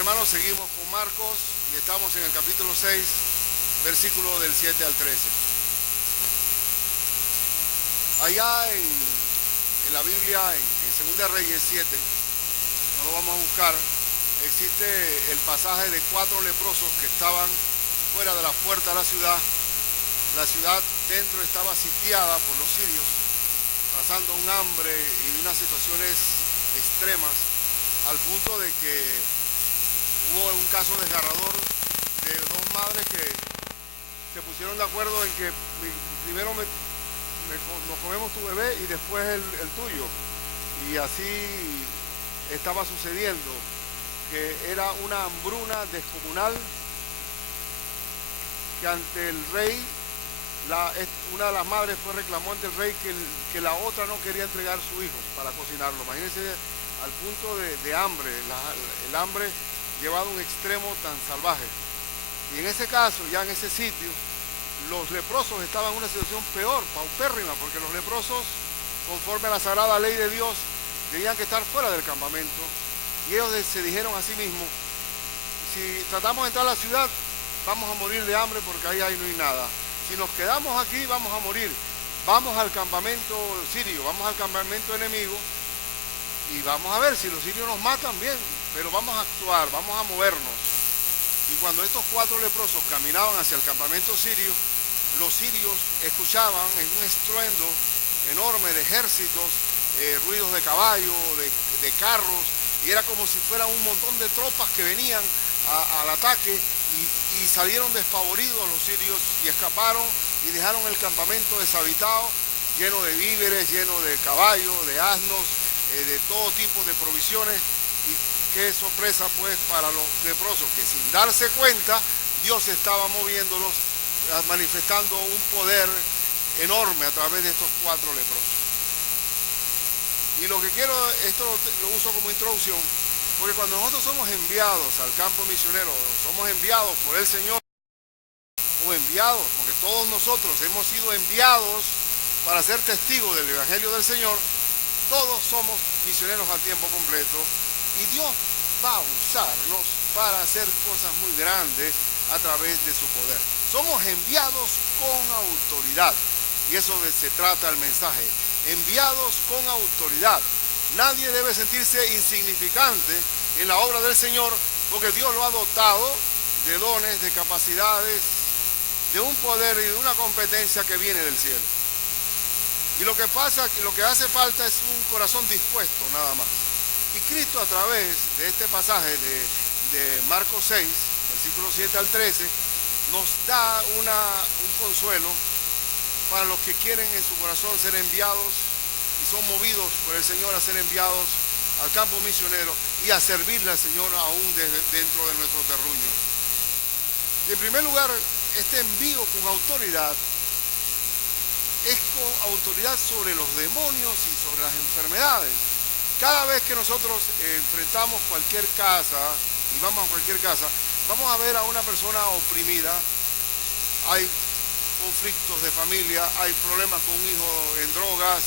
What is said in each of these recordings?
hermanos, seguimos con Marcos y estamos en el capítulo 6, versículo del 7 al 13. Allá en la Biblia, en 2 Reyes 7, no lo vamos a buscar, existe el pasaje de 4 leprosos que estaban fuera de la puerta de la ciudad. La ciudad dentro estaba sitiada por los sirios, pasando un hambre y unas situaciones extremas, al punto de que hubo un caso desgarrador de 2 madres que se pusieron de acuerdo en que primero nos comemos tu bebé y después el tuyo. Y así estaba sucediendo, que era una hambruna descomunal, que ante el rey, una de las madres reclamó ante el rey que la otra no quería entregar su hijo para cocinarlo. Imagínense al punto de hambre, el hambre llevado a un extremo tan salvaje. Y en ese caso, ya en ese sitio, los leprosos estaban en una situación peor, paupérrima, porque los leprosos, conforme a la sagrada ley de Dios, tenían que estar fuera del campamento. Y ellos se dijeron a sí mismos: si tratamos de entrar a la ciudad, vamos a morir de hambre porque ahí no hay nada. Si nos quedamos aquí, vamos a morir. Vamos al campamento sirio, vamos al campamento enemigo y vamos a ver si los sirios nos matan, bien, pero vamos a actuar, vamos a movernos. Y cuando estos 4 leprosos caminaban hacia el campamento sirio, los sirios escuchaban en un estruendo enorme de ejércitos, ruidos de caballo, de carros, y era como si fueran un montón de tropas que venían al ataque, y salieron despavoridos los sirios y escaparon y dejaron el campamento deshabitado, lleno de víveres, lleno de caballos, de asnos, de todo tipo de provisiones. Y qué sorpresa pues para los leprosos, que sin darse cuenta Dios estaba moviéndolos, manifestando un poder enorme a través de estos 4 leprosos. Y lo que quiero, esto lo uso como introducción, porque cuando nosotros somos enviados al campo misionero, somos enviados por el Señor, o enviados, porque todos nosotros hemos sido enviados para ser testigos del Evangelio del Señor, todos somos misioneros a tiempo completo, y Dios va a usarnos para hacer cosas muy grandes a través de su poder. Somos enviados con autoridad, y eso se trata el mensaje, enviados con autoridad. Nadie debe sentirse insignificante en la obra del Señor, porque Dios lo ha dotado de dones, de capacidades, de un poder y de una competencia que viene del cielo. Y lo que pasa, lo que hace falta es un corazón dispuesto, nada más. Y Cristo, a través de este pasaje de Marcos 6, versículos 7 al 13, nos da un consuelo para los que quieren en su corazón ser enviados y son movidos por el Señor a ser enviados al campo misionero y a servirle al Señor aún dentro de nuestro terruño. En primer lugar, este envío con autoridad es con autoridad sobre los demonios y sobre las enfermedades. Cada vez que nosotros enfrentamos cualquier casa y vamos a cualquier casa, vamos a ver a una persona oprimida. Hay conflictos de familia, hay problemas con un hijo en drogas,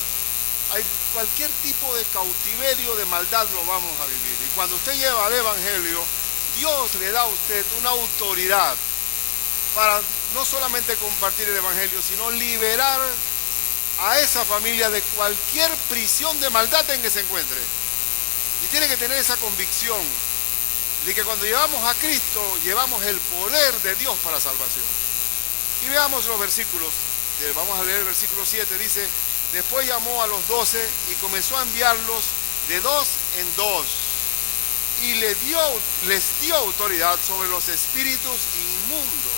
hay cualquier tipo de cautiverio, de maldad lo vamos a vivir. Y cuando usted lleva el Evangelio, Dios le da a usted una autoridad para no solamente compartir el Evangelio, sino liberar a esa familia de cualquier prisión de maldad en que se encuentre. Y tiene que tener esa convicción de que cuando llevamos a Cristo, llevamos el poder de Dios para salvación. Y veamos los versículos. Vamos a leer el versículo 7, dice: después llamó a los 12 y comenzó a enviarlos de 2 en 2. Y les dio autoridad sobre los espíritus inmundos.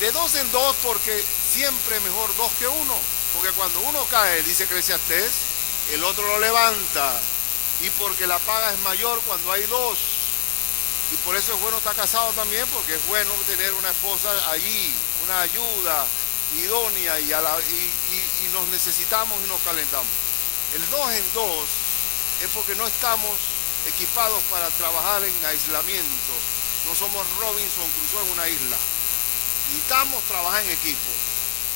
De 2 en 2, porque siempre mejor 2 que 1. Porque cuando uno cae, dice Eclesiastés, el otro lo levanta. Y porque la paga es mayor cuando hay 2. Y por eso es bueno estar casado también, porque es bueno tener una esposa allí, una ayuda idónea, y nos necesitamos y nos calentamos. El 2 en 2 es porque no estamos equipados para trabajar en aislamiento. No somos Robinson Crusoe en una isla. Necesitamos trabajar en equipo.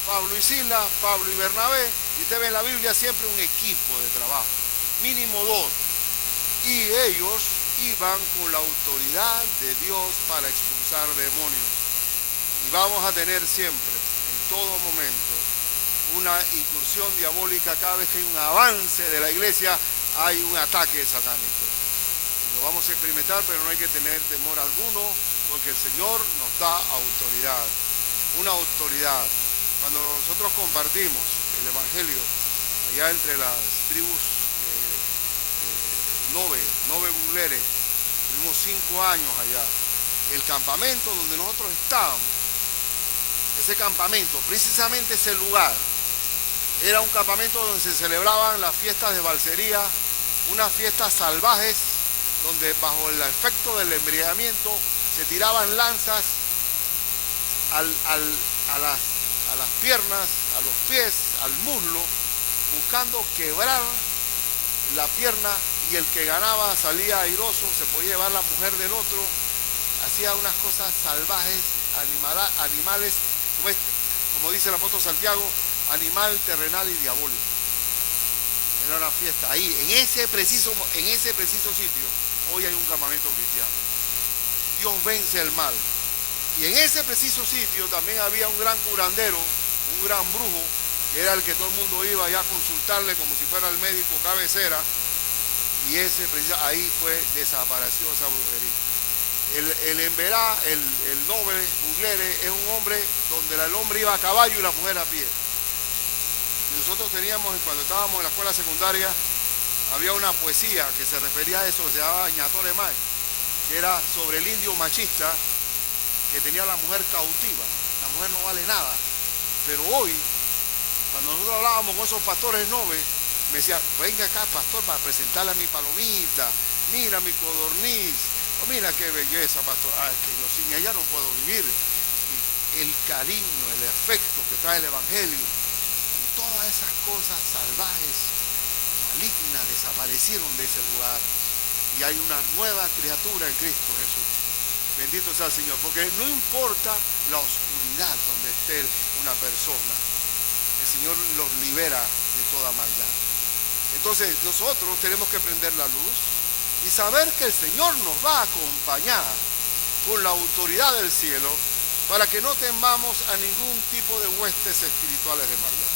Pablo y Silas, Pablo y Bernabé, y usted ve en la Biblia siempre un equipo de trabajo, mínimo 2. Y ellos iban con la autoridad de Dios para expulsar demonios. Y vamos a tener siempre, en todo momento, una incursión diabólica. Cada vez que hay un avance de la iglesia, hay un ataque satánico. Lo vamos a experimentar, pero no hay que tener temor alguno, porque el Señor nos da autoridad. Una autoridad. Cuando nosotros compartimos el Evangelio allá entre las tribus Nove Bugleres, tuvimos 5 años allá. El campamento donde nosotros estábamos, ese campamento, precisamente ese lugar, era un campamento donde se celebraban las fiestas de Balsería, unas fiestas salvajes, donde bajo el efecto del embriagamiento se tiraban lanzas a las piernas, a los pies, al muslo, buscando quebrar la pierna, y el que ganaba salía airoso, se podía llevar la mujer del otro. Hacía unas cosas salvajes, animales, como dice el apóstol Santiago, animal terrenal y diabólico. Era una fiesta ahí, en ese preciso sitio. Hoy hay un campamento cristiano. Dios vence el mal. Y en ese preciso sitio también había un gran curandero, un gran brujo, que era el que todo el mundo iba ya a consultarle como si fuera el médico cabecera. Y ahí desapareció esa brujería. El Emberá, el Nove Buglere, es un hombre donde el hombre iba a caballo y la mujer a pie. Y nosotros teníamos, cuando estábamos en la escuela secundaria, había una poesía que se refería a eso, que se llamaba Ñatore Mai, que era sobre el indio machista que tenía a la mujer cautiva. La mujer no vale nada. Pero hoy, cuando nosotros hablábamos con esos pastores Nove, me decía, venga acá, pastor, para presentarle a mi palomita, mira mi codorniz, oh, mira qué belleza, pastor. Es que yo sin ella no puedo vivir. Y el cariño, el afecto que trae el Evangelio, y todas esas cosas salvajes, malignas, desaparecieron de ese lugar. Y hay una nueva criatura en Cristo Jesús. Bendito sea el Señor, porque no importa la oscuridad donde esté una persona, el Señor los libera de toda maldad. Entonces nosotros tenemos que prender la luz y saber que el Señor nos va a acompañar con la autoridad del cielo para que no temamos a ningún tipo de huestes espirituales de maldad.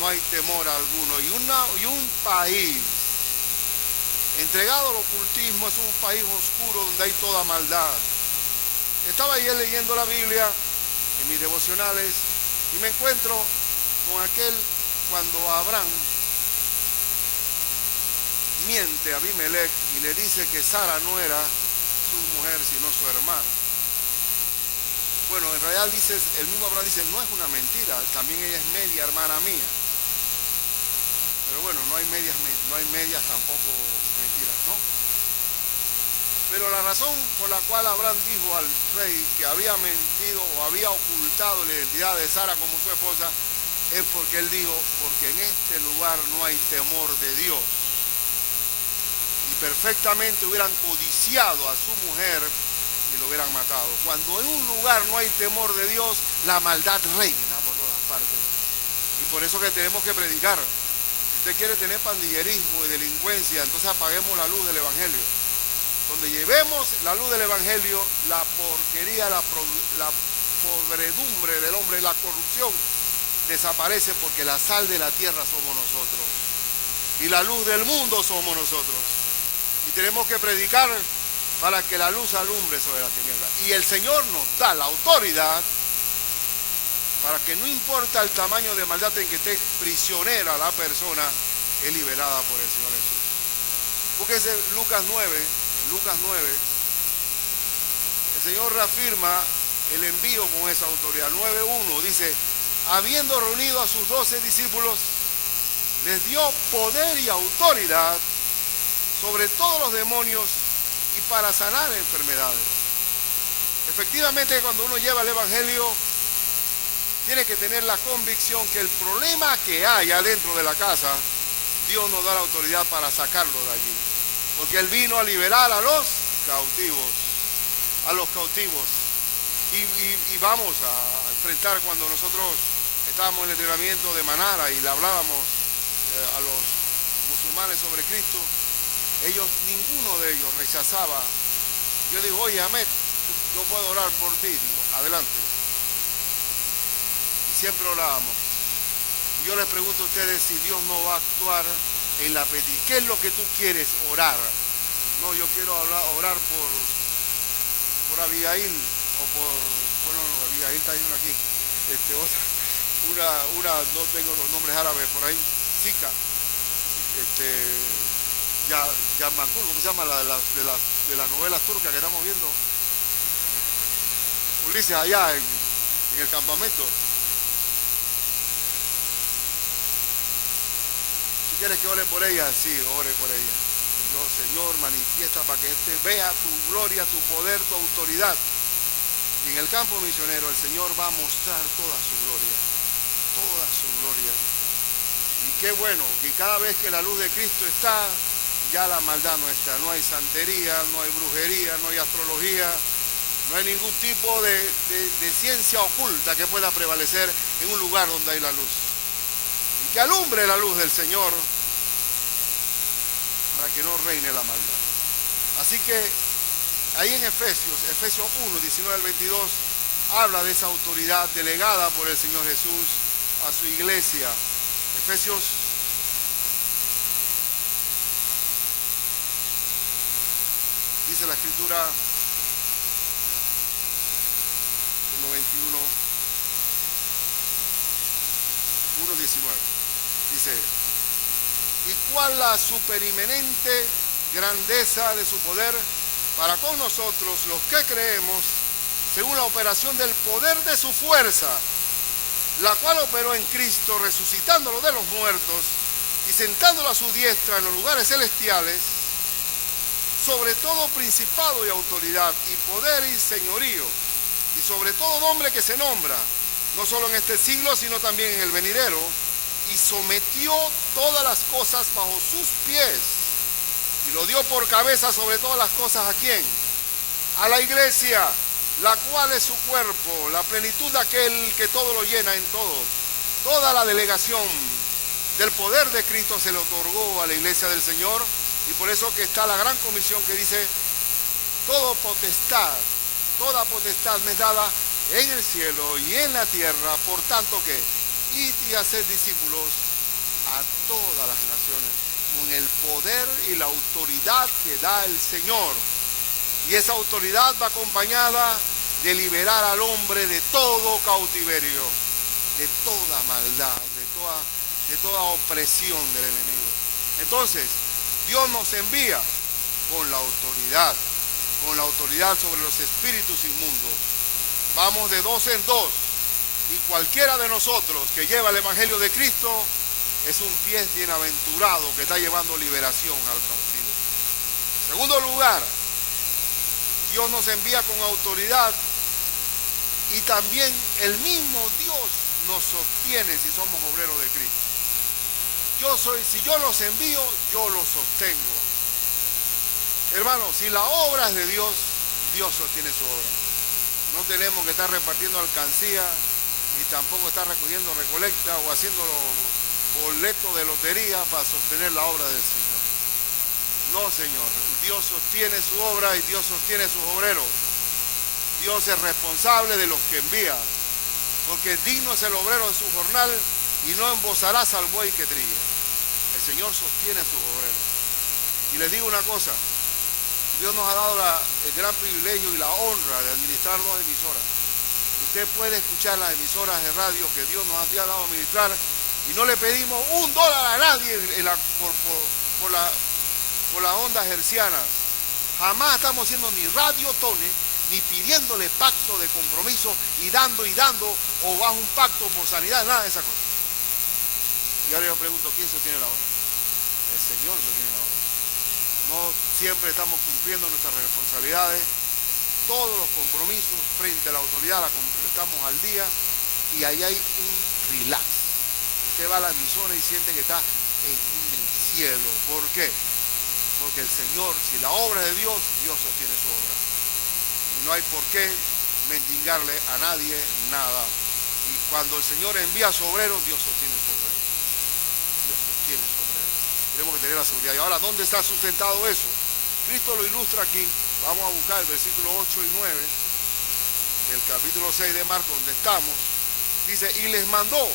No hay temor alguno. Y un país entregado al ocultismo es un país oscuro donde hay toda maldad. Estaba ayer leyendo la Biblia en mis devocionales y me encuentro con aquel cuando Abraham miente a Abimelech y le dice que Sara no era su mujer sino su hermana. Bueno, en realidad el mismo Abraham dice, no es una mentira, también ella es media hermana mía. Pero bueno, no hay medias tampoco mentiras, ¿no? Pero la razón por la cual Abraham dijo al rey que había mentido o había ocultado la identidad de Sara como su esposa es porque él dijo, porque en este lugar no hay temor de Dios. Y perfectamente hubieran codiciado a su mujer y lo hubieran matado. Cuando en un lugar no hay temor de Dios, la maldad reina por todas partes. Y por eso que tenemos que predicar. Si usted quiere tener pandillerismo y delincuencia, entonces apaguemos la luz del Evangelio. Donde llevemos la luz del Evangelio, la porquería, la podredumbre del hombre, la corrupción desaparece, porque la sal de la tierra somos nosotros. Y la luz del mundo somos nosotros. Y tenemos que predicar para que la luz alumbre sobre la tiniebla. Y el Señor nos da la autoridad para que no importa el tamaño de maldad en que esté prisionera la persona, es liberada por el Señor Jesús. Búsquense Lucas 9, en Lucas 9, el Señor reafirma el envío con esa autoridad. 9:1 dice, habiendo reunido a sus 12 discípulos, les dio poder y autoridad sobre todos los demonios y para sanar enfermedades. Efectivamente, cuando uno lleva el Evangelio, tiene que tener la convicción que el problema que hay adentro de la casa, Dios nos da la autoridad para sacarlo de allí. Porque Él vino a liberar a los cautivos. Y vamos a enfrentar, cuando nosotros estábamos en el entrenamiento de Manara y le hablábamos a los musulmanes sobre Cristo, ninguno de ellos rechazaba. Yo digo, oye, Ahmed, yo puedo orar por ti. Digo, adelante. Y siempre orábamos. Yo les pregunto a ustedes si Dios no va a actuar en la petición. ¿Qué es lo que tú quieres orar? No, yo quiero orar por Abigail, o por, bueno, Abigail está yendo aquí, otra, no tengo los nombres árabes por ahí, Zika, Yarmancul, ¿cómo se llama? De las novelas turcas que estamos viendo. Ulises, allá en el campamento. Si quieres que ore por ella, sí, ore por ella. Dios, Señor, manifiesta para que vea tu gloria, tu poder, tu autoridad. Y en el campo misionero el Señor va a mostrar toda su gloria. Toda su gloria. Y qué bueno, que cada vez que la luz de Cristo está, ya la maldad no está. No hay santería, no hay brujería, no hay astrología, no hay ningún tipo de ciencia oculta que pueda prevalecer en un lugar donde hay la luz. Y que alumbre la luz del Señor para que no reine la maldad. Así que ahí en Efesios 1, 19 al 22, habla de esa autoridad delegada por el Señor Jesús a su iglesia. Efesios dice la Escritura 1:21, 1:19, dice: y cuál la superinminente grandeza de su poder para con nosotros los que creemos, según la operación del poder de su fuerza, la cual operó en Cristo, resucitándolo de los muertos y sentándolo a su diestra en los lugares celestiales, sobre todo principado y autoridad, y poder y señorío, y sobre todo nombre que se nombra, no solo en este siglo, sino también en el venidero, y sometió todas las cosas bajo sus pies, y lo dio por cabeza sobre todas las cosas. ¿A quién? A la iglesia, la cual es su cuerpo, la plenitud de aquel que todo lo llena en todo. Toda la delegación del poder de Cristo se le otorgó a la iglesia del Señor, y por eso que está la gran comisión que dice: toda potestad me es dada en el cielo y en la tierra, por tanto que id y haced discípulos a todas las naciones, con el poder y la autoridad que da el Señor. Y esa autoridad va acompañada de liberar al hombre de todo cautiverio, de toda maldad, de toda opresión del enemigo. Entonces, Dios nos envía con la autoridad sobre los espíritus inmundos. Vamos de dos en dos, y cualquiera de nosotros que lleva el evangelio de Cristo es un pie bienaventurado que está llevando liberación al cautivo. En segundo lugar, Dios nos envía con autoridad, y también el mismo Dios nos sostiene si somos obreros de Cristo. Si yo los envío, yo los sostengo. Hermanos, si la obra es de Dios, Dios sostiene su obra. No tenemos que estar repartiendo alcancía, ni tampoco estar recogiendo recolecta o haciendo boletos de lotería para sostener la obra del Señor. No, Señor. Dios sostiene su obra y Dios sostiene sus obreros. Dios es responsable de los que envía, porque digno es el obrero de su jornal, y no embozarás al buey que trilla. El Señor sostiene a sus obreros. Y les digo una cosa: Dios nos ha dado el gran privilegio y la honra de administrar dos emisoras. Usted puede escuchar las emisoras de radio que Dios nos ha dado a administrar, y no le pedimos $1 a nadie por las ondas hercianas. Jamás estamos haciendo ni radiotones, ni pidiéndole pacto de compromiso y dando, o bajo un pacto por sanidad, nada de esa cosa. Y ahora yo pregunto: ¿quién sostiene la obra? El Señor sostiene la obra. No siempre estamos cumpliendo nuestras responsabilidades, todos los compromisos frente a la autoridad estamos al día, y ahí hay un relax. Usted va a la emisora y siente que está en el cielo. ¿Por qué? Porque el Señor, si la obra es de Dios, Dios sostiene su obra. Y no hay por qué mendigarle a nadie nada. Y cuando el Señor envía a su obrero, Dios sostiene su obrero. Dios sostiene su obrero. Tenemos que tener la seguridad. Y ahora, ¿dónde está sustentado eso? Cristo lo ilustra aquí. Vamos a buscar el versículo 8 y 9 del capítulo 6 de Marcos, donde estamos. Dice, y les mandó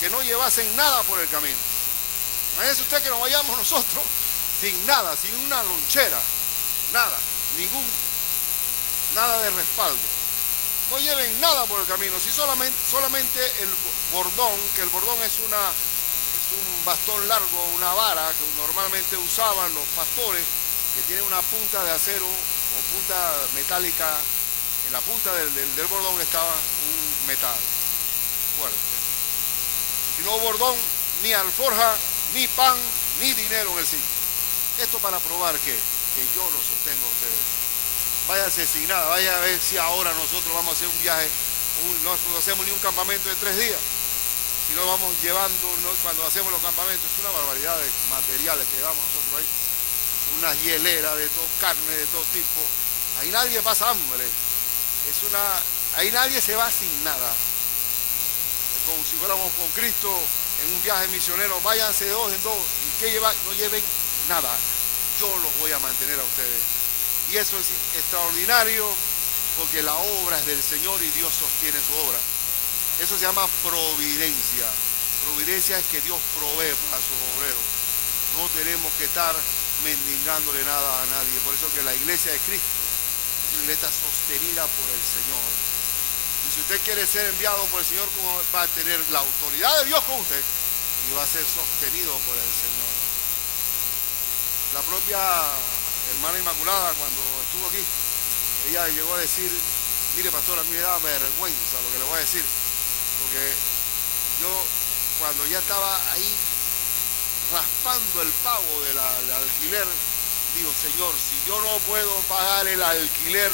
que no llevasen nada por el camino. Imagínense usted que nos vayamos nosotros sin nada, sin una lonchera, nada, nada de respaldo. No lleven nada por el camino, si solamente el bordón, que el bordón es un bastón largo, una vara que normalmente usaban los pastores, que tiene una punta de acero o punta metálica. En la punta del bordón estaba un metal fuerte. Si no bordón, ni alforja, ni pan, ni dinero en el cinto. Esto para probar que yo lo sostengo a ustedes. Váyanse sin nada, vaya a ver si ahora nosotros vamos a hacer un viaje, no hacemos ni un campamento de 3 días. Si no vamos llevando, cuando hacemos los campamentos, es una barbaridad de materiales que llevamos nosotros ahí. Unas hieleras de todo, carne de todo tipo. Ahí nadie pasa hambre. Ahí nadie se va sin nada. Es como si fuéramos con Cristo en un viaje misionero. Váyanse de 2 en 2. ¿Y qué llevan? No lleven nada. Yo los voy a mantener a ustedes. Y eso es extraordinario porque la obra es del Señor y Dios sostiene su obra. Eso se llama providencia. Providencia es que Dios provee para sus obreros. No tenemos que estar mendigándole nada a nadie. Por eso que la iglesia de Cristo es una iglesia sostenida por el Señor. Y si usted quiere ser enviado por el Señor, va a tener la autoridad de Dios con usted y va a ser sostenido por el Señor. La propia hermana Inmaculada, cuando estuvo aquí, ella llegó a decir, mire pastor, a mí me da vergüenza lo que le voy a decir, porque yo cuando ya estaba ahí raspando el pago del alquiler, digo, Señor, si yo no puedo pagar el alquiler,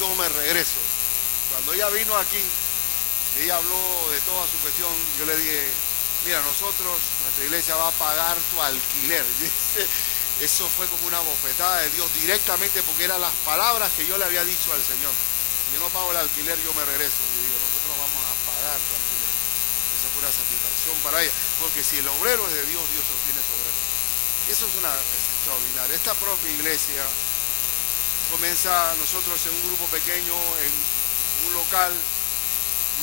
yo me regreso. Cuando ella vino aquí, ella habló de toda su cuestión, yo le dije, mira, nuestra iglesia va a pagar tu alquiler. Eso fue como una bofetada de Dios directamente, porque eran las palabras que yo le había dicho al Señor. Si yo no pago el alquiler, yo me regreso. Y digo, nosotros vamos a pagar tu alquiler. Esa fue una satisfacción para ella, porque si el obrero es de Dios, Dios sostiene su obrero. Eso es extraordinario. Esta propia iglesia comienza nosotros en un grupo pequeño, en un local.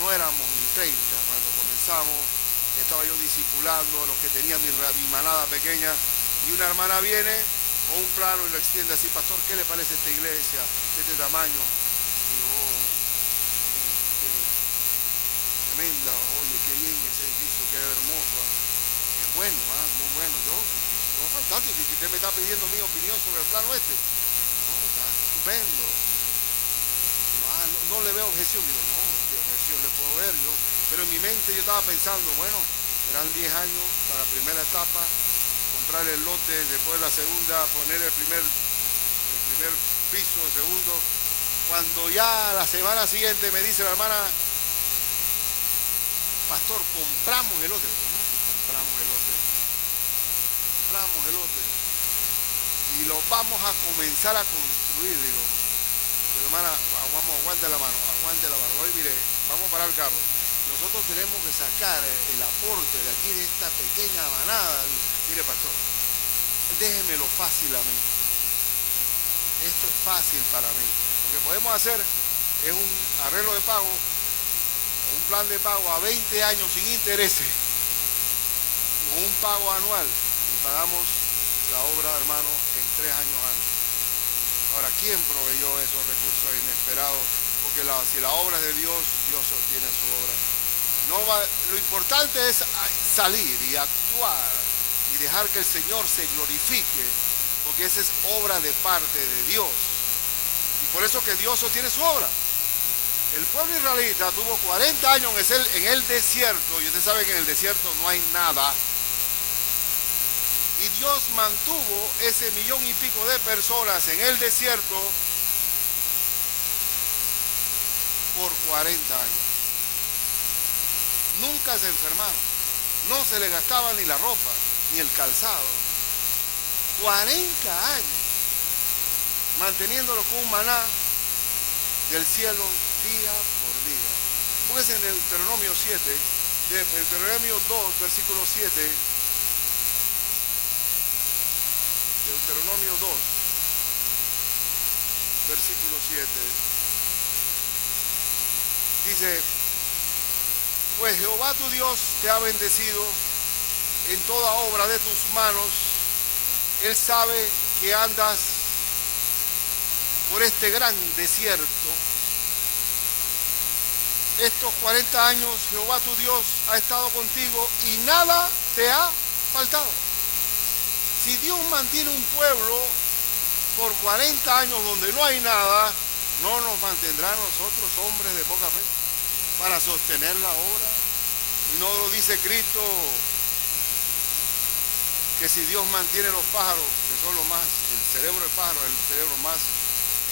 No éramos ni 30 cuando comenzamos. Estaba yo discipulando a los que tenían mi manada pequeña. Y una hermana viene con un plano y lo extiende así, pastor, ¿qué le parece esta iglesia de este tamaño? Y digo, qué tremenda, oye, qué bien ese edificio, qué hermoso, qué bueno, muy bueno. No, fantástico, y usted me está pidiendo mi opinión sobre el plano este. No, está estupendo. Digo, no le veo objeción. Digo, no, qué objeción le puedo ver yo. Pero en mi mente yo estaba pensando, bueno, serán 10 años para la primera etapa, comprar el lote, después la segunda, poner el primer piso, el segundo. Cuando ya la semana siguiente me dice la hermana, pastor, compramos el lote. Compramos el lote y lo vamos a comenzar a construir. Digo, pero hermana, aguante la mano. Oye, mire, vamos a parar el carro. Nosotros tenemos que sacar el aporte de aquí, de esta pequeña manada. Mire, pastor, déjemelo fácil a mí. Esto es fácil para mí. Lo que podemos hacer es un arreglo de pago, un plan de pago a 20 años sin intereses, con un pago anual, y pagamos la obra, hermano, en 3 años antes. Ahora, ¿quién proveyó esos recursos inesperados? Porque si la obra es de Dios, Dios sostiene su obra. Lo importante es salir y actuar y dejar que el Señor se glorifique, porque esa es obra de parte de Dios. Y por eso que Dios sostiene su obra. El pueblo israelita tuvo 40 años en el desierto, y usted sabe que en el desierto no hay nada. Y Dios mantuvo ese 1,000,000 y pico de personas en el desierto por 40 años. Nunca se enfermaron, no se les gastaba ni la ropa, ni el calzado. 40 años manteniéndolo con un maná del cielo día por día. Póngase en Deuteronomio 7, Deuteronomio 2, versículo 7. Deuteronomio 2, versículo 7. Dice: pues Jehová tu Dios te ha bendecido en toda obra de tus manos. Él sabe que andas por este gran desierto. Estos 40 años Jehová tu Dios ha estado contigo y nada te ha faltado. Si Dios mantiene un pueblo por 40 años donde no hay nada, no nos mantendrá a nosotros, hombres de poca fe, para sostener la obra. Y no lo dice Cristo, que si Dios mantiene los pájaros, que son lo más, el cerebro de pájaro es el cerebro más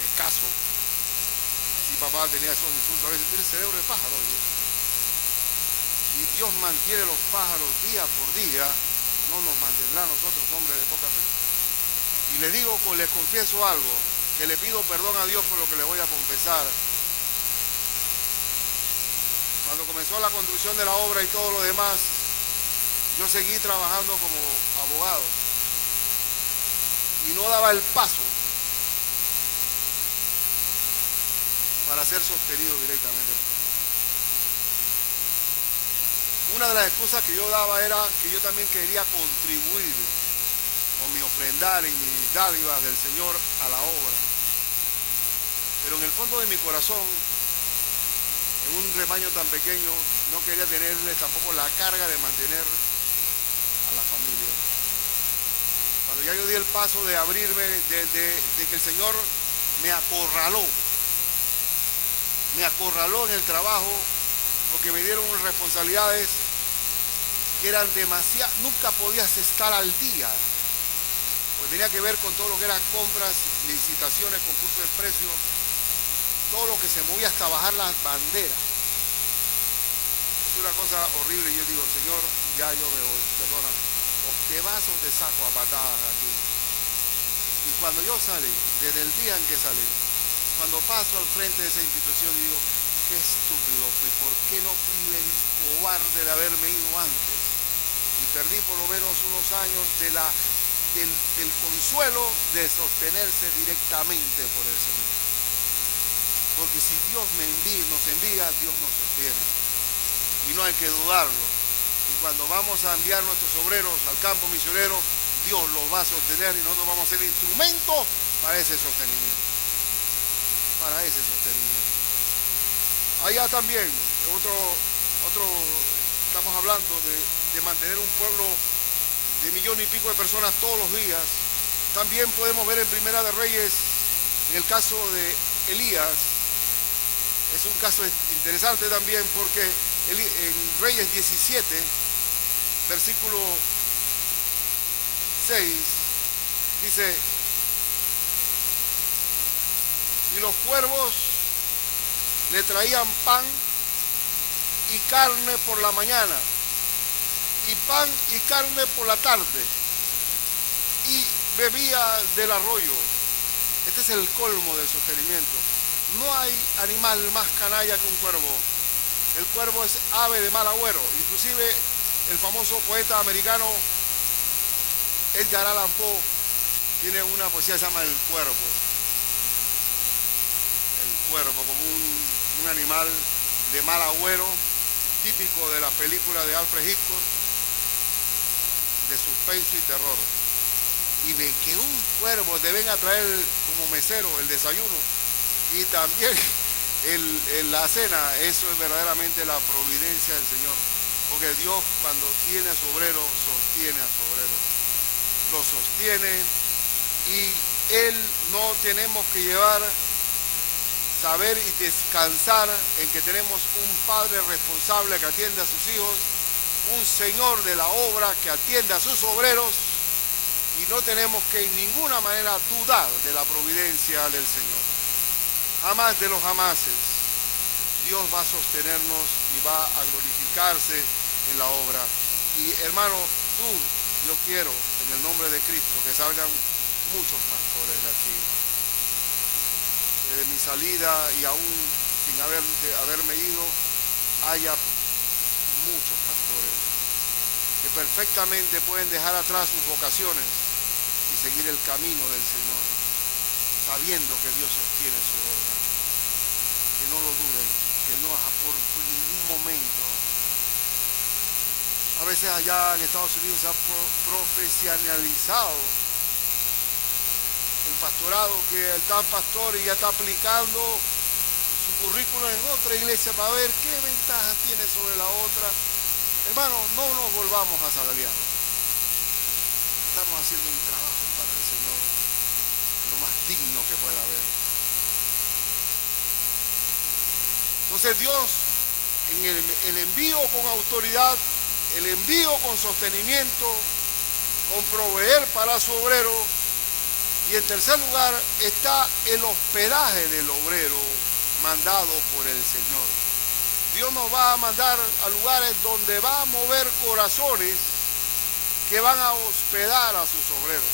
escaso. Así papá tenía esos insultos, a veces tiene el cerebro de pájaro. Si Dios mantiene los pájaros día por día, no nos mantendrá a nosotros, hombres de poca fe. Y les digo, les confieso algo, que le pido perdón a Dios por lo que le voy a confesar. Cuando comenzó la construcción de la obra y todo lo demás, yo seguí trabajando como abogado y no daba el paso para ser sostenido directamente por Dios. Una de las excusas que yo daba era que yo también quería contribuir con mi ofrendar y mis dádivas del Señor a la obra. Pero en el fondo de mi corazón, en un rebaño tan pequeño, no quería tenerle tampoco la carga de mantener a la familia. Cuando ya yo di el paso de abrirme, de que el Señor me acorraló en el trabajo, porque me dieron responsabilidades que eran demasiadas, nunca podías estar al día, porque tenía que ver con todo lo que eran compras, licitaciones, concursos de precios, todo lo que se movía hasta bajar las banderas. Es una cosa horrible y yo digo, Señor, ya yo me voy, perdóname, o te vas o te saco a patadas aquí. Y cuando yo salí, desde el día en que salí, cuando paso al frente de esa institución, digo, qué estúpido fui, ¿por qué no fui el cobarde de haberme ido antes? Y perdí por lo menos unos años del consuelo de sostenerse directamente por el Señor. Porque si Dios nos envía, Dios nos sostiene. Y no hay que dudarlo. Y cuando vamos a enviar nuestros obreros al campo misionero, Dios los va a sostener y nosotros vamos a ser instrumentos para ese sostenimiento. Para ese sostenimiento. Allá también, estamos hablando de mantener un pueblo de 1,000,000 y pico de personas todos los días. También podemos ver en Primera de Reyes, en el caso de Elías, es un caso interesante también porque en Reyes 17, versículo 6, dice, y los cuervos le traían pan y carne por la mañana, y pan y carne por la tarde, y bebía del arroyo. Este es el colmo del sostenimiento. No hay animal más canalla que un cuervo. El cuervo es ave de mal agüero. Inclusive el famoso poeta americano Edgar Allan Poe tiene una poesía que se llama El Cuervo. El cuervo como un animal de mal agüero, típico de la película de Alfred Hitchcock, de suspenso y terror. Y de que un cuervo te venga a traer como mesero el desayuno y también la cena, eso es verdaderamente la providencia del Señor. Porque Dios, cuando tiene a su obrero, sostiene a su obrero. Lo sostiene y no tenemos que saber y descansar en que tenemos un padre responsable que atiende a sus hijos, un señor de la obra que atiende a sus obreros, y no tenemos que en ninguna manera dudar de la providencia del Señor. Jamás de los jamases, Dios va a sostenernos y va a glorificarse en la obra. Y hermano, yo quiero, en el nombre de Cristo, que salgan muchos pastores de aquí. Desde mi salida y aún sin haberme ido, haya muchos pastores que perfectamente pueden dejar atrás sus vocaciones y seguir el camino del Señor, sabiendo que Dios sostiene su obra. Que no lo duden, que no por ningún momento. A veces allá en Estados Unidos se ha profesionalizado el pastorado, que el tal pastor y ya está aplicando su currículum en otra iglesia para ver qué ventajas tiene sobre la otra. Hermano, no nos volvamos asalariados. Estamos haciendo un trabajo para el Señor, lo más digno que pueda haber. Entonces Dios, en el envío con autoridad, el envío con sostenimiento, con proveer para su obrero, y en tercer lugar está el hospedaje del obrero mandado por el Señor. Dios nos va a mandar a lugares donde va a mover corazones que van a hospedar a sus obreros.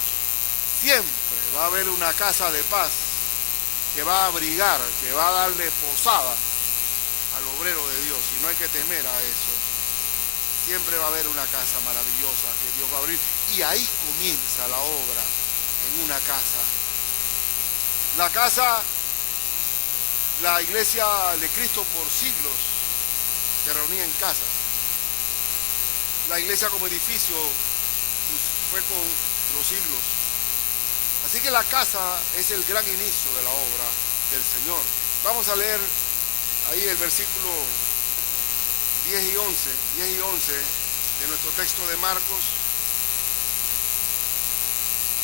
Siempre va a haber una casa de paz que va a abrigar, que va a darle posada al obrero de Dios, y no hay que temer a eso. Siempre va a haber una casa maravillosa que Dios va a abrir, y ahí comienza la obra, en una casa. La casa, la iglesia de Cristo por siglos se reunía en casas. La iglesia como edificio fue con los siglos. Así que la casa es el gran inicio de la obra del Señor. Vamos a leer ahí el versículo 10 y 11 de nuestro texto de Marcos.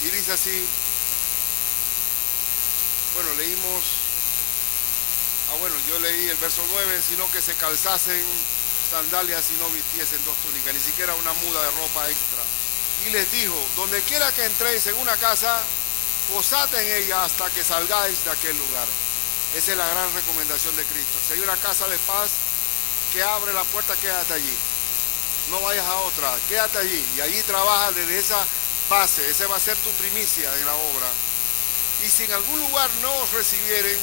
Y dice así, bueno, leímos, yo leí el verso 9, sino que se calzasen sandalias y no vistiesen dos túnicas, ni siquiera una muda de ropa extra. Y les dijo, donde quiera que entréis en una casa, posad en ella hasta que salgáis de aquel lugar. Esa es la gran recomendación de Cristo. Si hay una casa de paz que abre la puerta, quédate allí. No vayas a otra, quédate allí. Y allí trabaja desde esa base. Esa va a ser tu primicia en la obra. Y si en algún lugar no os recibieren,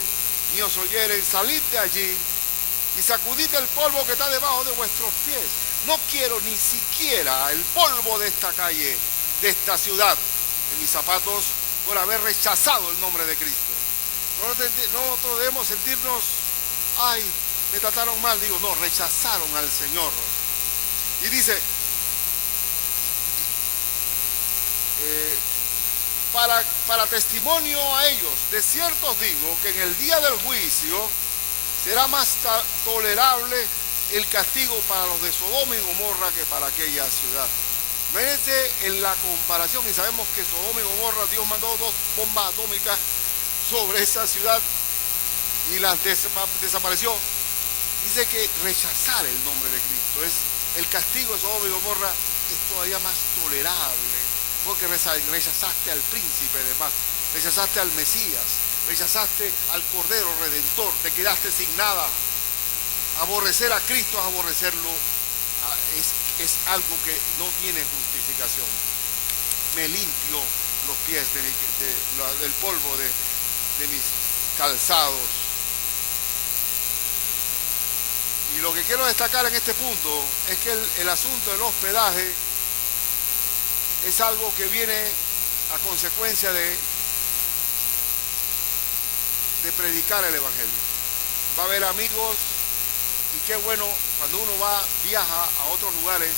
ni os oyeren, salid de allí y sacudid el polvo que está debajo de vuestros pies. No quiero ni siquiera el polvo de esta calle, de esta ciudad, en mis zapatos, por haber rechazado el nombre de Cristo. Nosotros debemos sentirnos, ay, me trataron mal. Digo, no, rechazaron al Señor. Y dice, para testimonio a ellos, de cierto os digo que en el día del juicio será más tolerable el castigo para los de Sodoma y Gomorra que para aquella ciudad. Imagínense en la comparación, y sabemos que Sodoma y Gomorra, Dios mandó 2 bombas atómicas sobre esa ciudad y las desapareció. Dice que rechazar el nombre de Cristo, el castigo de Sodoma y Gomorra es todavía más tolerable, porque rechazaste al príncipe de paz, rechazaste al Mesías, rechazaste al Cordero Redentor, te quedaste sin nada. Aborrecer a Cristo es aborrecerlo, es algo que no tiene justificación. Me limpio los pies del polvo de mis calzados. Y lo que quiero destacar en este punto es que el asunto del hospedaje es algo que viene a consecuencia de predicar el Evangelio. Va a haber amigos, y qué bueno cuando uno viaja a otros lugares,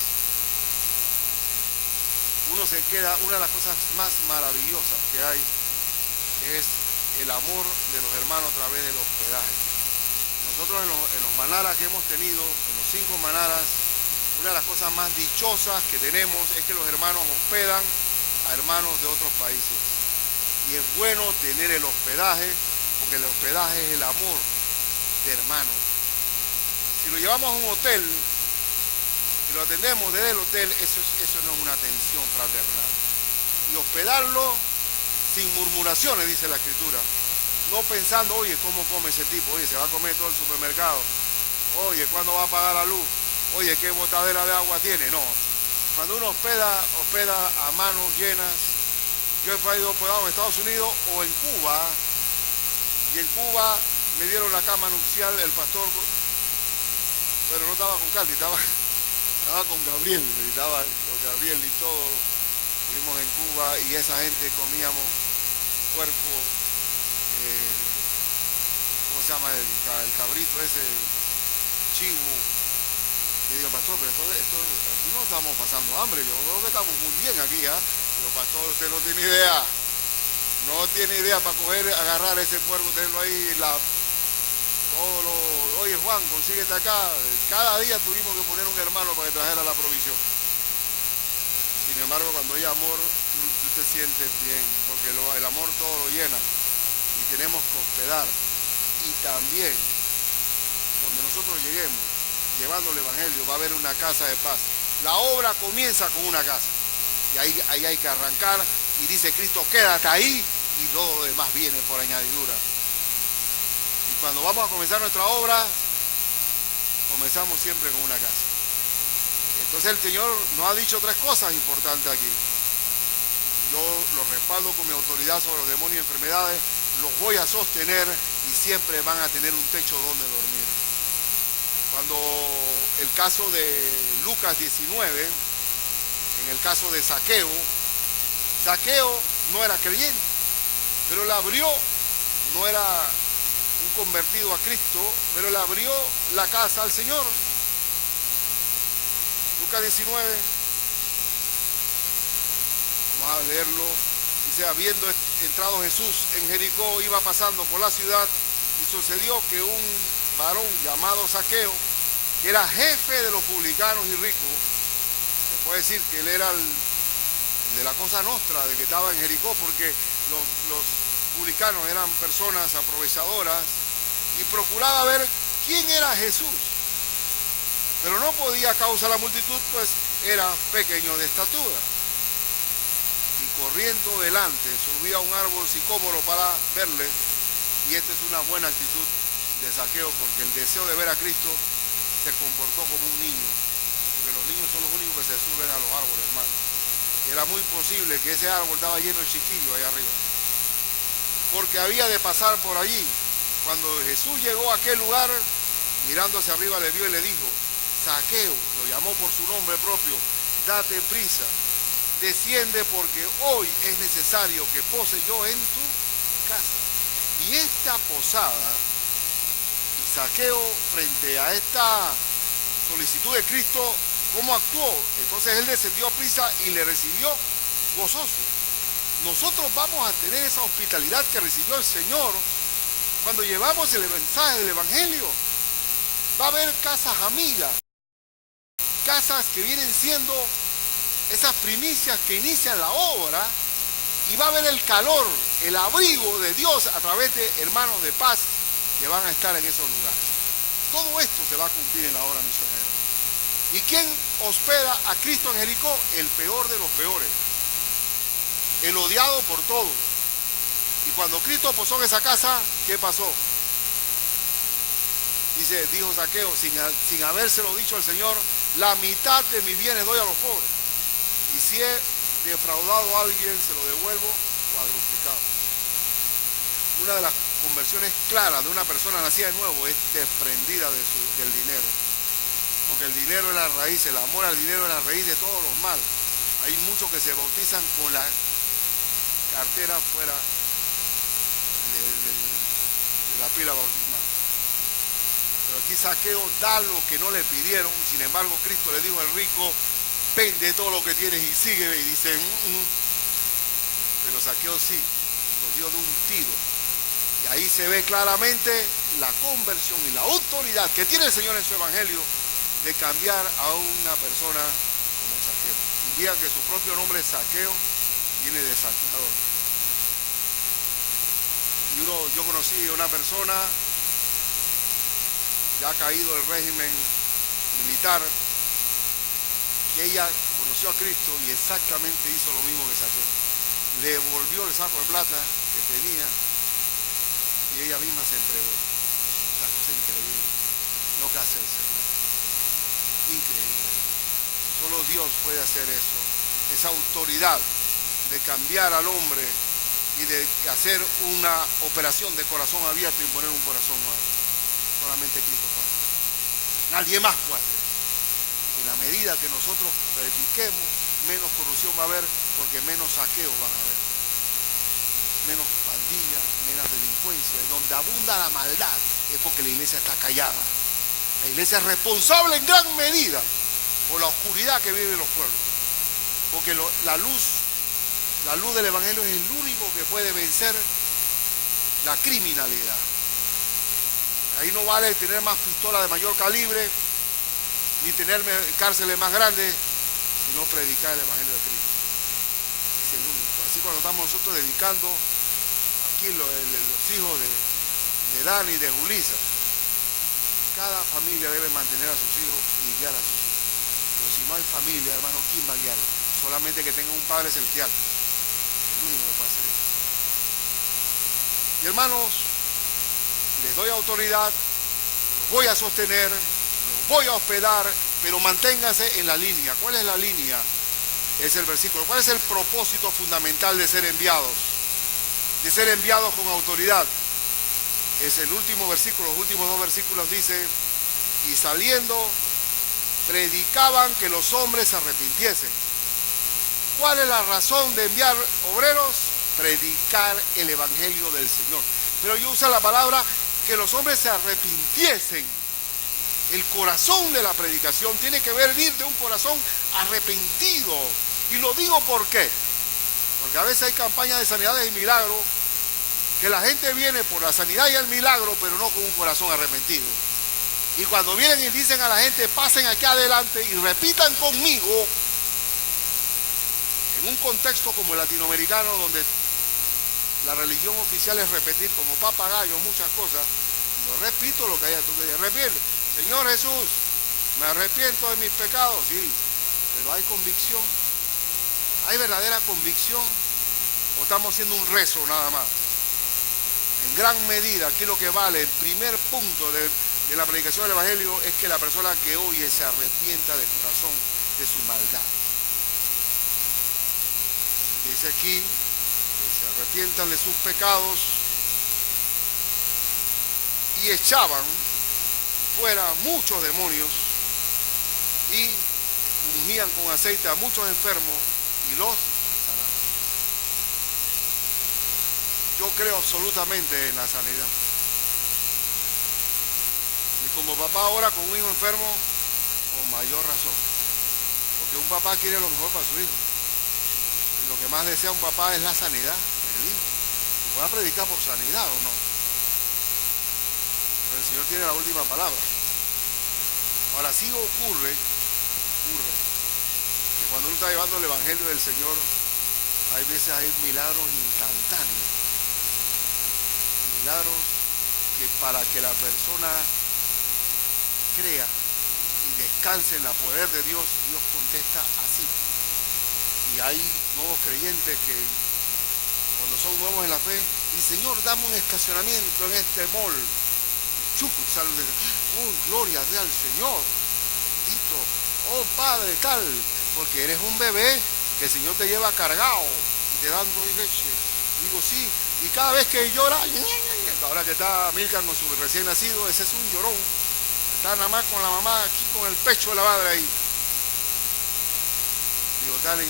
uno se queda, una de las cosas más maravillosas que hay es el amor de los hermanos a través del hospedaje. Nosotros en los manaras que hemos tenido, en los 5 manaras, una de las cosas más dichosas que tenemos es que los hermanos hospedan a hermanos de otros países. Y es bueno tener el hospedaje, porque el hospedaje es el amor de hermanos. Si lo llevamos a un hotel y lo atendemos desde el hotel, eso no es una atención fraternal. Y hospedarlo sin murmuraciones, dice la Escritura. No pensando, oye, ¿cómo come ese tipo? Oye, se va a comer todo el supermercado. Oye, ¿cuándo va a pagar la luz? Oye, ¿qué botadera de agua tiene? No. Cuando uno hospeda a manos llenas. Yo he ido hospedado en Estados Unidos o en Cuba. Y en Cuba me dieron la cama nupcial el pastor, pero no estaba con Candy, estaba con Gabriel, y todo. estuvimos en Cuba y esa gente comíamos puerco, ¿cómo se llama? El cabrito ese, chivo. Y digo, pastor, pero aquí no estamos pasando hambre, yo creo que estamos muy bien aquí, ¿ah? Digo, pastor, usted no tiene idea. No tiene idea para agarrar ese puerco, tenerlo ahí, oye Juan, consíguete acá. Cada día tuvimos que poner un hermano para que trajera la provisión. Sin embargo, cuando hay amor, tú te sientes bien, porque el amor todo lo llena. Y tenemos que hospedar. Y también, donde nosotros lleguemos, llevando el evangelio, va a haber una casa de paz. La obra comienza con una casa. Y ahí hay que arrancar. Y dice Cristo, quédate ahí. Y todo lo demás viene por añadidura. Y cuando vamos a comenzar nuestra obra, comenzamos siempre con una casa. Entonces el Señor nos ha dicho tres cosas importantes aquí. Yo los respaldo con mi autoridad sobre los demonios y enfermedades, los voy a sostener y siempre van a tener un techo donde dormir. Cuando el caso de Lucas 19, en el caso de Zaqueo no era creyente, pero él abrió, no era un convertido a Cristo, pero él abrió la casa al Señor. Lucas 19, vamos a leerlo. Dice, habiendo entrado Jesús en Jericó, iba pasando por la ciudad, y sucedió que un varón llamado Zaqueo, que era jefe de los publicanos y ricos, se puede decir que él era el de la cosa nostra, de que estaba en Jericó, porque los publicanos eran personas aprovechadoras, y procuraba ver quién era Jesús, pero no podía a causa de la multitud, pues era pequeño de estatura. Y corriendo delante, subía a un árbol sicómoro para verle, y esta es una buena actitud de Zaqueo, porque el deseo de ver a Cristo se comportó como un niño, porque los niños son los únicos que se suben a los árboles, hermano. Y era muy posible que ese árbol estaba lleno de chiquillos allá arriba, porque había de pasar por allí. Cuando Jesús llegó a aquel lugar, mirando hacia arriba le vio y le dijo, Zaqueo, lo llamó por su nombre propio, date prisa, desciende porque hoy es necesario que pose yo en tu casa. Y esta posada, y Zaqueo frente a esta solicitud de Cristo, ¿cómo actuó? Entonces él descendió a prisa y le recibió gozoso. Nosotros vamos a tener esa hospitalidad que recibió el Señor cuando llevamos el mensaje del Evangelio. Va a haber casas amigas, casas que vienen siendo esas primicias que inician la obra, y va a haber el calor, el abrigo de Dios a través de hermanos de paz que van a estar en esos lugares. Todo esto se va a cumplir en la obra misionera. ¿Y quién hospeda a Cristo en Jericó? El peor de los peores, el odiado por todos. Y cuando Cristo posó en esa casa, ¿qué pasó? Dijo Zaqueo, sin habérselo dicho al Señor, la mitad de mis bienes doy a los pobres. Y si he defraudado a alguien, se lo devuelvo cuadruplicado. Una de las conversiones claras de una persona nacida de nuevo es desprendida del dinero. Porque el dinero es la raíz, el amor al dinero es la raíz de todos los males. Hay muchos que se bautizan con la cartera fuera de la pila bautismal. Pero aquí Zaqueo da lo que no le pidieron. Sin embargo, Cristo le dijo al rico, vende todo lo que tienes y sígueme. Y dice, Pero Zaqueo sí, lo dio de un tiro. Y ahí se ve claramente la conversión y la autoridad que tiene el Señor en su evangelio de cambiar a una persona como Zaqueo. Y digan que su propio nombre, Zaqueo, viene de saqueador. Y yo conocí a una persona, ya ha caído el régimen militar, que ella conoció a Cristo y exactamente hizo lo mismo que Zaqueo. Le devolvió el saco de plata que tenía y ella misma se entregó. Es una cosa increíble lo que hace el Señor. Increíble. Solo Dios puede hacer eso. Esa autoridad de cambiar al hombre y de hacer una operación de corazón abierto y poner un corazón nuevo. Solamente Cristo puede hacer. Nadie más puede hacer. En la medida que nosotros prediquemos, menos corrupción va a haber, porque menos saqueos van a haber, menos pandillas, menos delincuencia. Y donde abunda la maldad es porque la iglesia está callada. La iglesia es responsable en gran medida por la oscuridad que viven los pueblos, porque la luz del evangelio es el único que puede vencer la criminalidad. Ahí no vale tener más pistolas de mayor calibre ni tener cárceles más grandes, sino predicar el evangelio de Cristo. Es el único. Así cuando estamos nosotros dedicando aquí los hijos de Dani y de Julisa, cada familia debe mantener a sus hijos y guiar a sus hijos. Pero si no hay familia, hermano, ¿quién va a guiar? Solamente que tenga un Padre celestial. El único que puede hacer eso. Y hermanos, les doy autoridad, los voy a sostener, los voy a hospedar, pero manténganse en la línea. ¿Cuál es la línea? Es el versículo. ¿Cuál es el propósito fundamental de ser enviados? De ser enviados con autoridad. Es el último versículo, los últimos dos versículos dice, y saliendo predicaban que los hombres se arrepintiesen. ¿Cuál es la razón de enviar obreros? Predicar el evangelio del Señor. Pero yo uso la palabra que los hombres se arrepintiesen. El corazón de la predicación tiene que venir de un corazón arrepentido. Y lo digo ¿por qué? Porque a veces hay campañas de sanidades y milagros que la gente viene por la sanidad y el milagro, pero no con un corazón arrepentido. Y cuando vienen y dicen a la gente, pasen aquí adelante y repitan conmigo, en un contexto como el latinoamericano, donde la religión oficial es repetir como papagayo muchas cosas, yo repito lo que haya tú que digas. Repite, Señor Jesús, me arrepiento de mis pecados, sí, pero hay convicción, hay verdadera convicción, o estamos haciendo un rezo nada más. En gran medida, aquí lo que vale, el primer punto de la predicación del evangelio es que la persona que oye se arrepienta de corazón de su maldad. Dice aquí, que se arrepientan de sus pecados y echaban fuera muchos demonios y ungían con aceite a muchos enfermos y los sanaban. Yo creo absolutamente en la sanidad. Y como papá ora con un hijo enfermo, con mayor razón. Porque un papá quiere lo mejor para su hijo. Y lo que más desea un papá es la sanidad del hijo. Y pueda predicar por sanidad o no. Pero el Señor tiene la última palabra. Ahora sí ocurre que cuando uno está llevando el evangelio del Señor, hay veces hay milagros instantáneos. Milagros que para que la persona crea y descanse en el poder de Dios, Dios contesta así. Y hay nuevos creyentes que cuando son nuevos en la fe, dicen, Señor, dame un estacionamiento en este mall. Oh, gloria sea al Señor, bendito, oh Padre, tal, porque eres un bebé que el Señor te lleva cargado y te dando leche. Digo, sí, y cada vez que llora, ahora que está Milka con su recién nacido, ese es un llorón. Está nada más con la mamá aquí con el pecho de la madre ahí. Digo, Dani,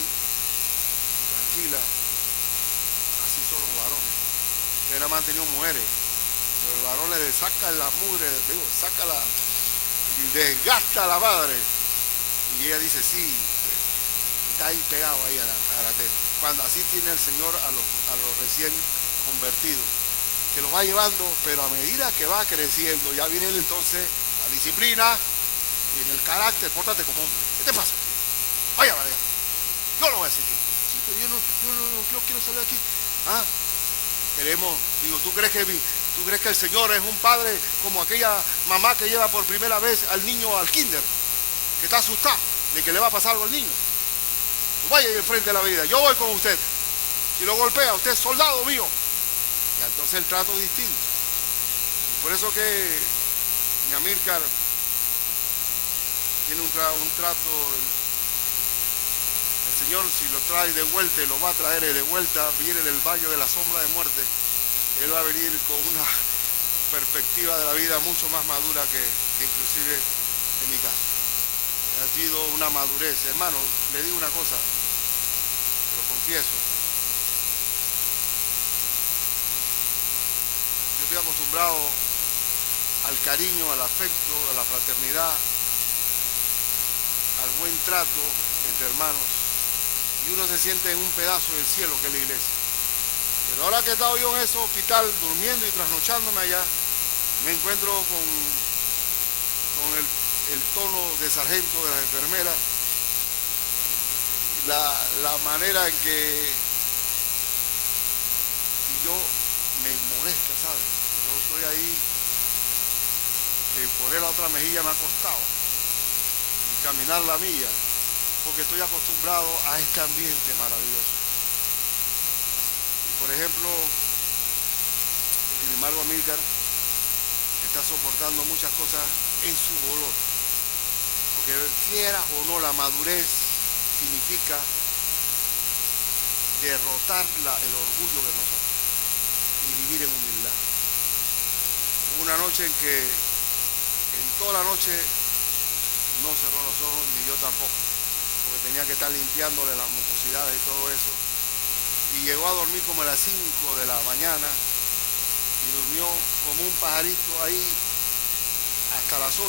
tranquila, así son los varones. Ustedes nada más han tenido mujeres, pero el varón le saca la mugre, digo, saca la y desgasta a la madre. Y ella dice, sí, está ahí pegado ahí a la teta. Cuando así tiene el Señor a los recién convertidos, que los va llevando, pero a medida que va creciendo, ya viene entonces la disciplina y en el carácter, pórtate como hombre. ¿Qué te pasa? Vaya, vaya. Yo lo voy a decir. Sí, pero yo quiero salir aquí. ¿Ah? Queremos, digo, ¿tú crees que el Señor es un padre como aquella mamá que lleva por primera vez al niño al kinder, que está asustada de que le va a pasar algo al niño? Vaya enfrente de la vida, yo voy con usted. Si lo golpea, usted es soldado mío. Y entonces el trato es distinto. Y por eso que mi Amílcar tiene un trato. El Señor, si lo trae de vuelta y lo va a traer de vuelta, viene del valle de la sombra de muerte, Él va a venir con una perspectiva de la vida mucho más madura que inclusive en mi caso. ha sido una madurez. Hermano, le digo una cosa, te lo confieso. Yo estoy acostumbrado al cariño, al afecto, a la fraternidad, al buen trato entre hermanos, y uno se siente en un pedazo del cielo que es la iglesia. Pero ahora que he estado yo en ese hospital durmiendo y trasnochándome allá, me encuentro con el tono de sargento de las enfermeras, la manera en que yo me molesta, ¿sabes? Yo estoy ahí, que poner la otra mejilla me ha costado, y caminar la milla, porque estoy acostumbrado a este ambiente maravilloso. Y por ejemplo, sin embargo, Amílcar está soportando muchas cosas en su dolor, porque quieras o no, la madurez significa derrotar el orgullo de nosotros y vivir en humildad. Hubo una noche en que en toda la noche no cerró los ojos, ni yo tampoco, porque tenía que estar limpiándole las mucosidades y todo eso, y llegó a dormir como a las 5 de la mañana y durmió como un pajarito ahí hasta las 8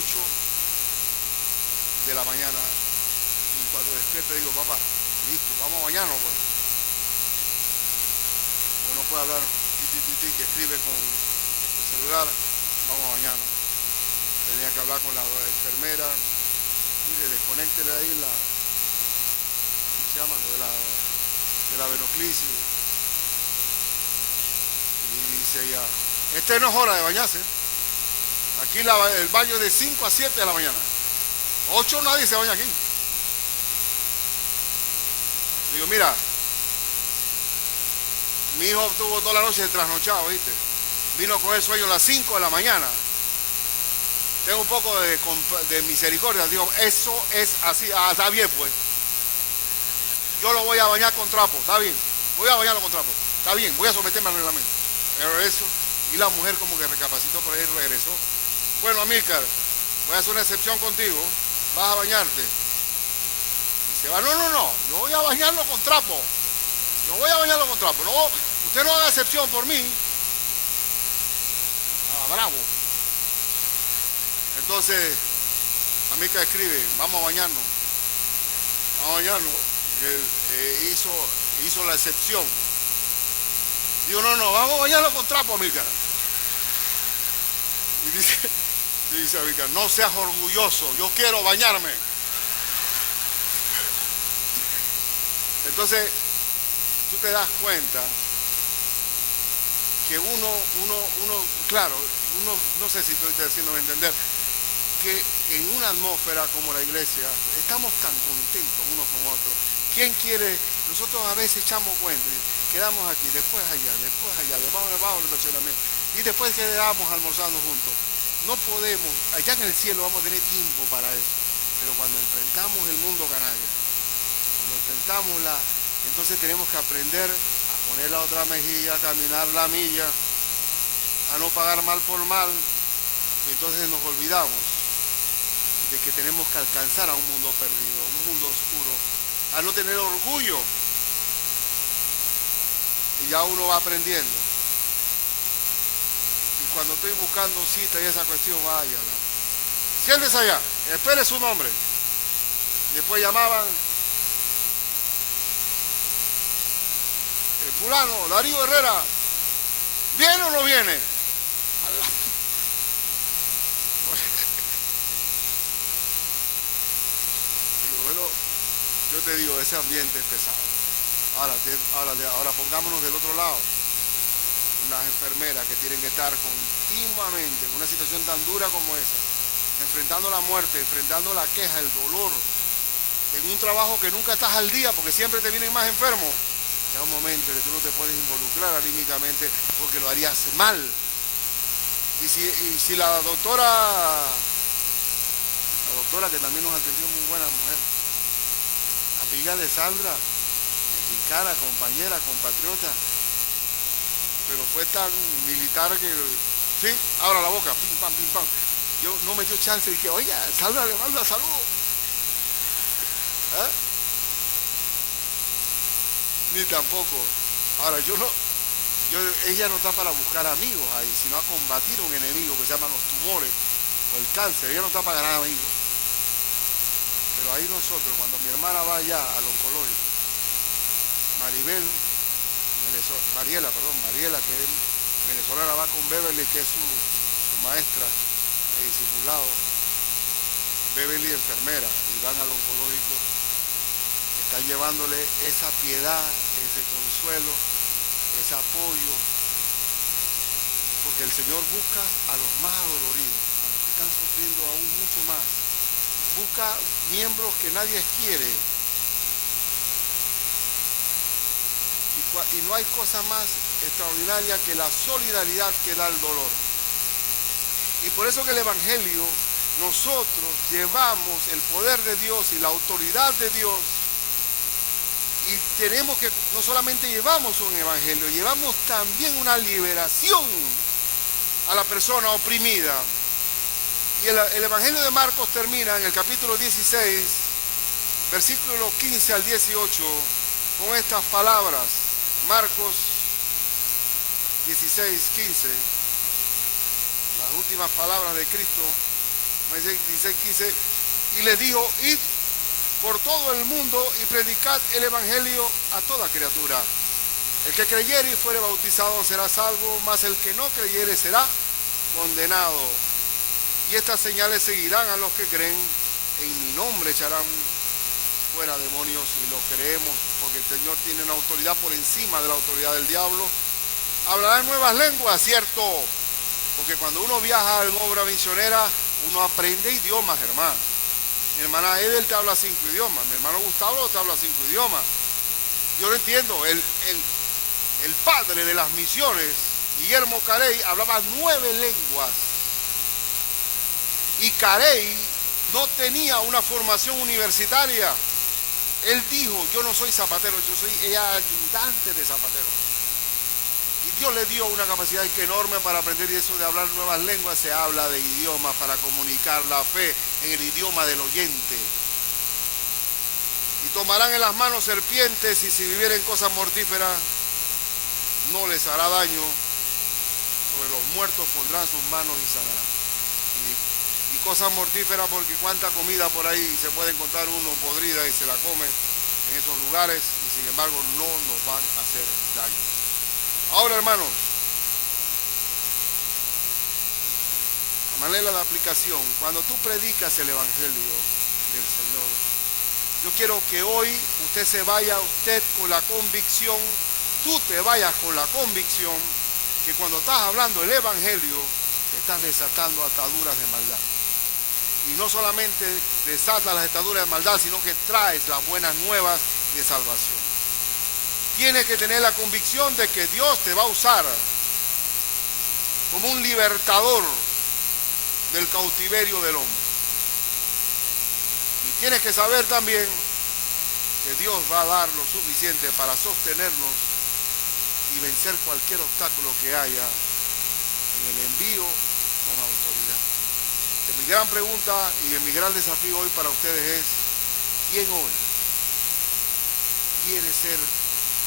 de la mañana. Y cuando despierto digo, papá, listo, vamos a bañarnos, pues. Pues no puede hablar, que escribe con el celular, vamos a bañarnos. Tenía que hablar con la enfermera, mire, desconéctele ahí ¿cómo se llama? Lo de la venoclisis. Y dice ella, no es hora de bañarse. Aquí el baño es de 5 a 7 de la mañana. 8 nadie se baña aquí. Digo, mira, mi hijo estuvo toda la noche trasnochado, ¿viste? Vino con el sueño a las 5 de la mañana. Tengo un poco de misericordia. Digo, eso es así. Ah, está bien, pues. Yo lo voy a bañar con trapo, está bien. Voy a bañarlo con trapo. Está bien, voy a someterme al reglamento. Pero eso, y la mujer como que recapacitó por ahí y regresó. Bueno, Amílcar, voy a hacer una excepción contigo. Vas a bañarte. Y se va, no, yo voy a bañarlo con trapo. Yo voy a bañarlo con trapo. No, usted no haga excepción por mí. Ah, bravo. Entonces, Amílcar escribe, vamos a bañarnos. Vamos a bañarnos. Hizo la excepción. Digo, no, vamos a bañarlo con trapo, Amílcar. Y dice Amílcar, no seas orgulloso, yo quiero bañarme. Entonces, tú te das cuenta que uno, claro, no sé si estoy haciéndome entender, que en una atmósfera como la iglesia, estamos tan contentos unos con otros. ¿Quién quiere? Nosotros a veces echamos cuentas, quedamos aquí, después allá, debajo del estacionamiento, y después quedamos almorzando juntos. No podemos, allá en el cielo vamos a tener tiempo para eso, pero cuando enfrentamos el mundo canalla, cuando enfrentamos entonces tenemos que aprender a poner la otra mejilla, a caminar la milla, a no pagar mal por mal, y entonces nos olvidamos de que tenemos que alcanzar a un mundo perdido, un mundo oscuro, a no tener orgullo. Y ya uno va aprendiendo. Y cuando estoy buscando cita y esa cuestión, váyala. Siéntese allá, espere su nombre. Y después llamaban, el fulano, Darío Herrera, ¿viene o no viene? Bueno, yo te digo, ese ambiente es pesado. Ahora pongámonos del otro lado. Unas enfermeras que tienen que estar continuamente en una situación tan dura como esa, enfrentando la muerte, enfrentando la queja, el dolor, en un trabajo que nunca estás al día porque siempre te vienen más enfermos. Llega un momento en que tú no te puedes involucrar anímicamente porque lo harías mal. Y si la doctora que también nos atendió, muy buena mujer, amiga de Sandra, mexicana, compañera, compatriota, pero fue tan militar que, sí, abra la boca, pim pam, pim pam. Yo no me dio chance de que, oiga, Sandra le manda saludos. ¿Eh? Ni tampoco. Ahora, ella no está para buscar amigos ahí, sino a combatir un enemigo que se llaman los tumores o el cáncer. Ella no está para ganar amigos. Pero ahí nosotros, cuando mi hermana va allá al oncológico, Mariela, que es venezolana, va con Beverly, que es su maestra de discipulado. Beverly, enfermera, y van al oncológico, están llevándole esa piedad, ese consuelo, ese apoyo, porque el Señor busca a los más adoloridos, a los que están sufriendo aún mucho más. Busca miembros que nadie quiere. Y no hay cosa más extraordinaria que la solidaridad que da el dolor. Y por eso que el Evangelio, nosotros llevamos el poder de Dios y la autoridad de Dios. Y tenemos que, no solamente llevamos un Evangelio, llevamos también una liberación a la persona oprimida. Y el Evangelio de Marcos termina en el capítulo 16, versículos 15 al 18, con estas palabras. Marcos 16, 15, las últimas palabras de Cristo, 16, 15, y les dijo: id por todo el mundo y predicad el Evangelio a toda criatura. El que creyere y fuere bautizado será salvo, mas el que no creyere será condenado. Y estas señales seguirán a los que creen, en mi nombre echarán fuera demonios, y lo creemos, porque el Señor tiene una autoridad por encima de la autoridad del diablo. Hablarán nuevas lenguas, cierto, porque cuando uno viaja en obra misionera, uno aprende idiomas, hermano. Mi hermana Edel te habla 5 idiomas, mi hermano Gustavo te habla 5 idiomas. Yo lo entiendo, el padre de las misiones, Guillermo Carey, hablaba 9 lenguas. Y Carey no tenía una formación universitaria. Él dijo: yo no soy zapatero, yo soy ayudante de zapatero. Y Dios le dio una capacidad enorme para aprender, y eso de hablar nuevas lenguas, se habla de idiomas para comunicar la fe en el idioma del oyente. Y tomarán en las manos serpientes, y si vivieren cosas mortíferas, no les hará daño. Sobre los muertos pondrán sus manos y sanarán. Y cosas mortíferas, porque cuánta comida por ahí se puede encontrar uno podrida y se la come en esos lugares, y sin embargo no nos van a hacer daño. Ahora, hermanos, a manera de aplicación, cuando tú predicas el Evangelio del Señor, yo quiero que hoy usted se vaya, con la convicción, tú te vayas con la convicción que cuando estás hablando el Evangelio, estás desatando ataduras de maldad. Y no solamente desatas las ataduras de maldad, sino que traes las buenas nuevas de salvación. Tienes que tener la convicción de que Dios te va a usar como un libertador del cautiverio del hombre. Y tienes que saber también que Dios va a dar lo suficiente para sostenernos y vencer cualquier obstáculo que haya en el envío con autoridad. Mi gran pregunta y mi gran desafío hoy para ustedes es: ¿quién hoy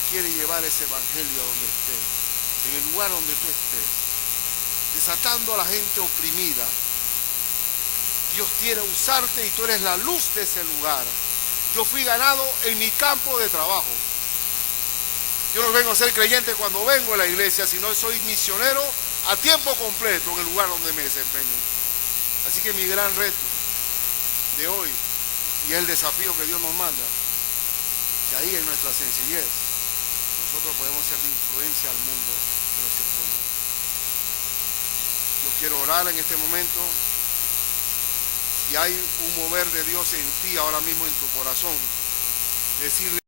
quiere llevar ese Evangelio a donde esté, en el lugar donde tú estés, desatando a la gente oprimida? Dios quiere usarte y tú eres la luz de ese lugar. Yo fui ganado en mi campo de trabajo. Yo no vengo a ser creyente cuando vengo a la iglesia, sino soy misionero a tiempo completo en el lugar donde me desempeño. Así que mi gran reto de hoy, y es el desafío que Dios nos manda, que ahí en nuestra sencillez nosotros podemos ser de influencia al mundo que nos circunda. Yo quiero orar en este momento. Si hay un mover de Dios en ti ahora mismo, en tu corazón, decirle: